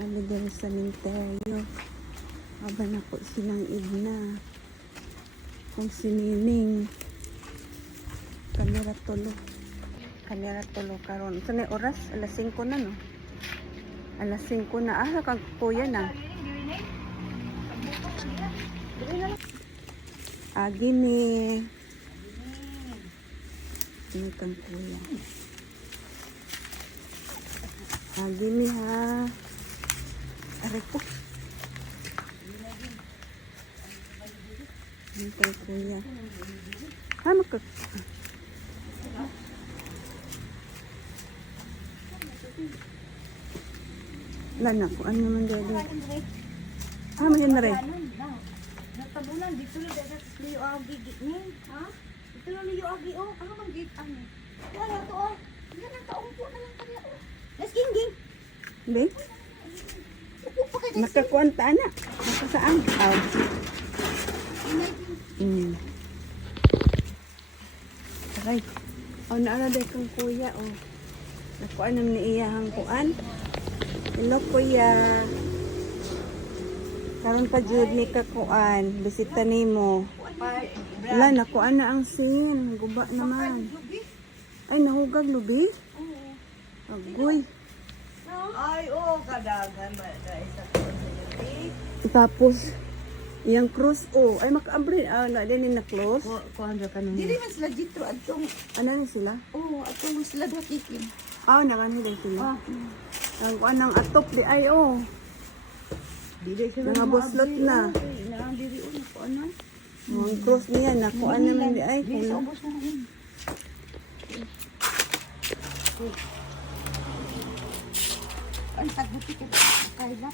ano din sa sementeryo. Aba na po silang igna. Kung sinining. Kamera tulo. Kamera tulo karon. Saan yung oras? Alas 5 na no? Alas 5 na. Ah, kang kuya na. Gini. Ini kang kuya. Gini ha. Aray ko. Ini kang kuya. Makak. Lana ko. Ano naman dito? Mahin na rin. Natabunan dito na dito liyo agi ni, ha? Dito na liyo agi oh. Ano man git ano? Wala to oh. Yan ang kaumpo na lang kaya oh. Let's ging. Be? Upo pa kay Nakakuanta na. Nakasaan? Aray. Naala day kang kuya oh. Nakuan naman ni iyahang kuan. Hello kuya. Karon pa jud ni ka kuan. Bisita nimo. Wala nakuan na ang sin. Guba naman. Ay nahugag lubi? Oo. Agoy. Ay oh, kadagan ba isa. Tapos yang cross ay maka-abri na din na close. Kuan ra kanang. Dili man sila dito atong Ano na sila? atong sila dakikin. Nanganhiday sila. Ang kuan ng atop di ay Dili sila mga buslot na. Na diri uno ko ano. Ang cross niya na kuan naman di ay. Dili sa ubos na yun. Ang tagbuti ka kaila.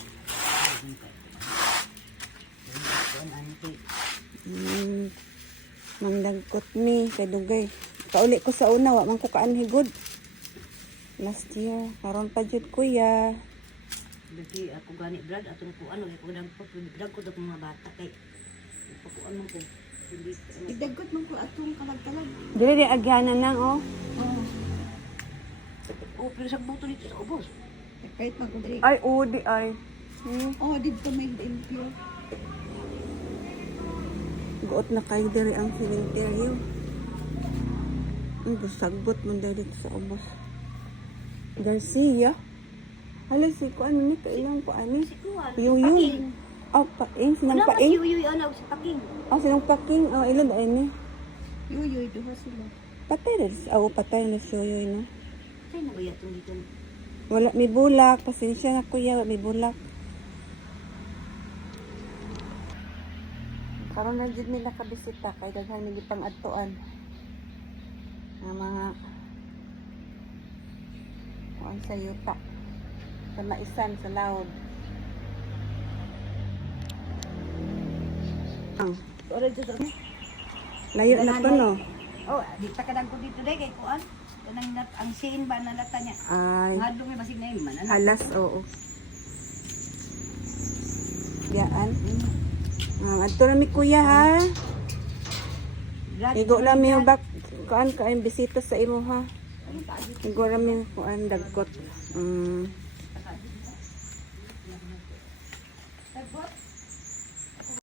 Mandagkot mi kay dugay. Kauli ko sa una wa man ko kaanhigod. Last year karon pa jud kuya. Dati ako gani brad atong kuan ako dagko ako mga bata kay kuan man ko hindi Idagkot man ko atong kalag-kalag. Dili di agyanan nang pero sa buto dito sa ubos. Kahit magudri. Ay udi ay. Dito may impure. Guot na kayo diri ang cemetery. Sagbot mo diri sa ubos. Garcia. Hala si kuan ni kailang kuan ni. Yung. Paing sinang paing. Yuy ana sa paking. Sinang paking. Ilan ay ni. Yuyoy duha sila. Patay rin. Patay na siya yun. Kay na uya tong dito. Wala may bulak. Pasensya na kuya. May bulak. Karon na dyan nila kabisita. Kaya daghan nila pang atuan. Mga kuan sa yuta. Sa maisan, sa laod. Ora dito ni. Layo na pa no. Di ta kadang ko dito dai kay kuan. Kanang ang siin ba nalata niya. Ay. Ngadto may basig na man. Alas, oo. Yaan. Adto na mi kuya ha. Igo lang mi bak kuan ka bisita sa imo ha. Igo lang mi kuan dagkot.